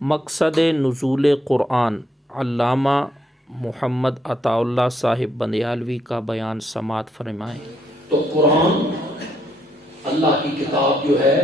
مقصد نزول قرآن علامہ محمد عطا اللہ صاحب بندیالوی کا بیان سماعت فرمائیں۔ تو قرآن اللہ کی کتاب جو ہے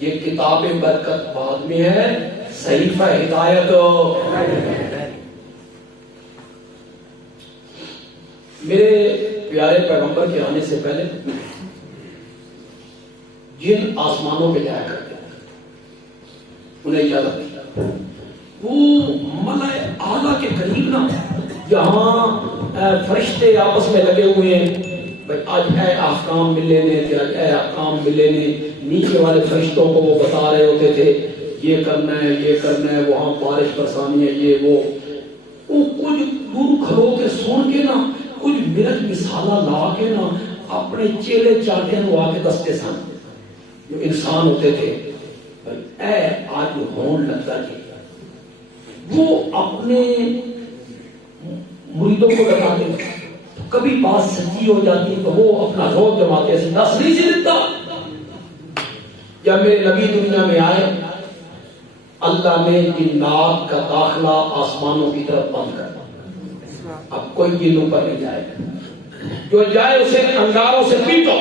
یہ کتاب برکت بعد میں ہے، صحیفہ ہدایت۔ میرے پیارے پیغمبر کے آنے سے پہلے جن آسمانوں پہ جایا کرتے انہیں اجازت دی، وہ ملائے اعلیٰ کے قریب نہ، جہاں فرشتے آپس میں لگے ہوئے ہیں، بھائی آج اے احکام ملے نے، آج اے احکام ملے نے، نیچے والے فرشتوں کو وہ بتا رہے ہوتے تھے یہ کرنا ہے، یہ کرنا ہے، وہاں بارش برسانی ہے، یہ وہ کچھ دور کھلو کے سن کے نا، کچھ مرد مثالہ لا کے نا اپنے چیلے چاٹے نو آ کے دستے سن جو انسان ہوتے تھے، اے آج ہون لگتا جی، وہ اپنے مریدوں کو بتاتے تھے، کبھی بات سچی ہو جاتی تو وہ اپنا روح جماتے ایسے دس نہیں سی دیتا۔ جب میرے نبی دنیا میں آئے، اللہ نے جنات کا داخلہ آسمانوں کی طرف بند کر دیا، اب کوئی جنوں پر نہیں جائے گا، جو جائے اسے انگاروں سے پیٹو،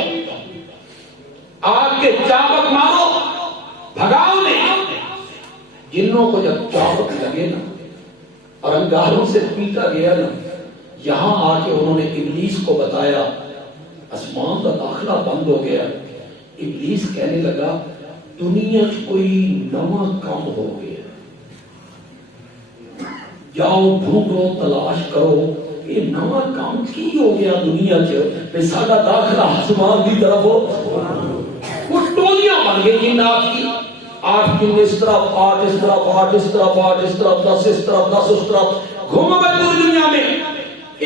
آگ کے چابک مارو، بھگاؤ نہیں۔ جنوں کو جب چابک لگے نا اور انگاروں سے پیٹا گیا نا، یہاں آ کے انہوں نے ابلیس کو بتایا، آسمان کا داخلہ بند ہو گیا۔ ابلیس کہنے لگا دنیا کوئی نواں کام ہو گیا، جاؤ ڈھونڈو تلاش کرو، یہ نواں کام کی ہو گیا دنیا چ ساڈا داخلہ آسمان کی طرف ہو۔ وہ ٹولیاں بن گئی جنات کی، 8 جن اس طرف، 8 اس طرف، 8 اس طرف، 8 اس طرف، 10 اس طرف، 10 اس طرف، گھومو گئے پوری دنیا میں۔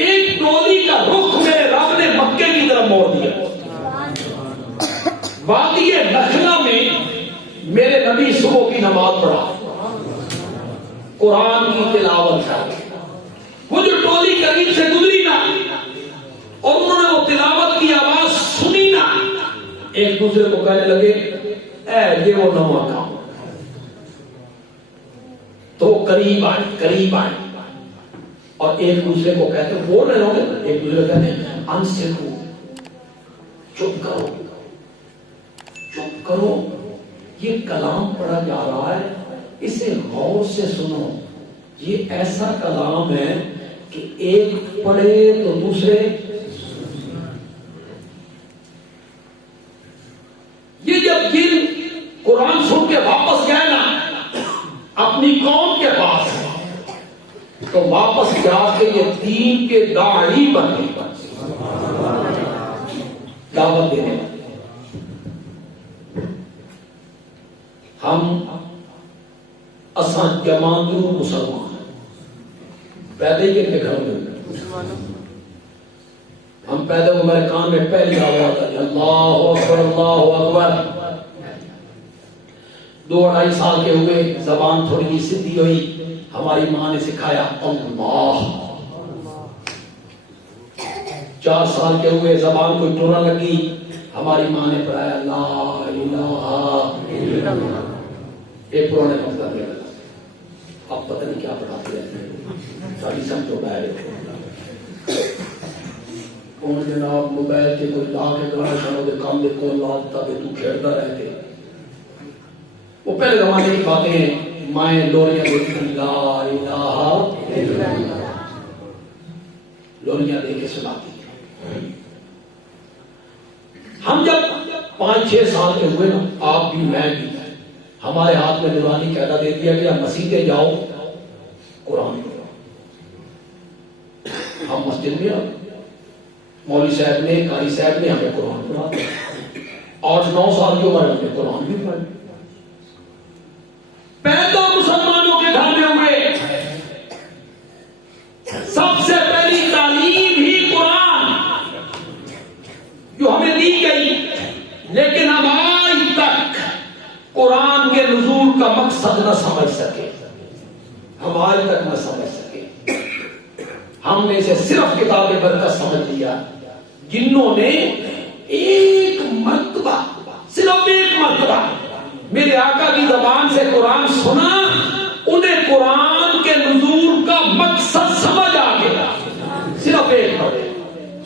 ایک ٹولی کا رخ میرے رب نے مکے کی طرف موڑ دیا۔ وادی نخلا میں میرے نبی صبح کی نماز پڑھا، قرآن کی تلاوت کر، وہ جو ٹولی قریب سے گزری نا اور انہوں نے وہ تلاوت کی آواز سنی نا، ایک دوسرے کو کہنے لگے اے یہ وہ نواں کام، تو قریب آئے اور ایک دوسرے کو کہتے ہیں، بول رہے ہوں گے، ایک دوسرے کو کہتے ہیں انصتو، چپ کرو، یہ کلام پڑھا جا رہا ہے، اسے غور سے سنو، یہ ایسا کلام ہے کہ ایک پڑھے تو دوسرے، یہ جب جن قرآن سن کے واپس گئے نا اپنی قوم کے پاس، تو واپس جا کے یہ دین کے داعی بن گئے، دعوت دینے۔ ہم اساں جماندرو مسلمان پیدا ہی کے گھروں میں، ہم پیدا ہوئے، ہمارے کان میں پہلی آواز آئی اللہ اکبر اللہ اکبر۔ 2-2.5 سال کے ہوئے، زبان تھوڑی سیدھی ہوئی، ہماری ماں نے سکھایا اللہ۔ 4 سال کے ہوئے، زبان کوئی ٹورا لگی، ہماری ماں نے پڑھایا لا الہ الا اللہ۔ ایک پرانے مطلب دیا، اب پتہ نہیں کیا پڑھاتے رہتے ہیں، ساری سمجھو بائے کون جناب موبائل کے کوئی لا کے گانا شانوں کے کام دیکھو اللہ تب تو کھیڑتا رہتے۔ وہ پہلے زمانے کی باتیں ہیں، مائیں لوریاں دیکھتی لا الہ الا اللہ، لوریاں دے کے سناتی۔ ہم جب 5-6 سال کے ہوئے نا، آپ بھی میں بھی، ہمارے ہاتھ میں نورانی قاعدہ دے دیا گیا مسجدیں جاؤ قرآن پڑھو۔ ہم مسجد میں آئے، مولوی صاحب نے، قاری صاحب نے ہمیں قرآن پڑھا، 8-9 سال کی عمر میں ہم نے قرآن بھی پڑھا۔ پیدا مسلمانوں کے گھر میں ہوئے، سب سے پہلی تعلیم ہی قرآن جو ہمیں دی گئی، لیکن اب آج تک قرآن کے نزول کا مقصد نہ سمجھ سکے، ہم آج تک نہ سمجھ سکے۔ ہم نے اسے صرف کتاب برکت سمجھ لیا، جنہوں نے ایک مرتبہ، صرف ایک مرتبہ میرے آقا کی زبان سے قرآن سنا،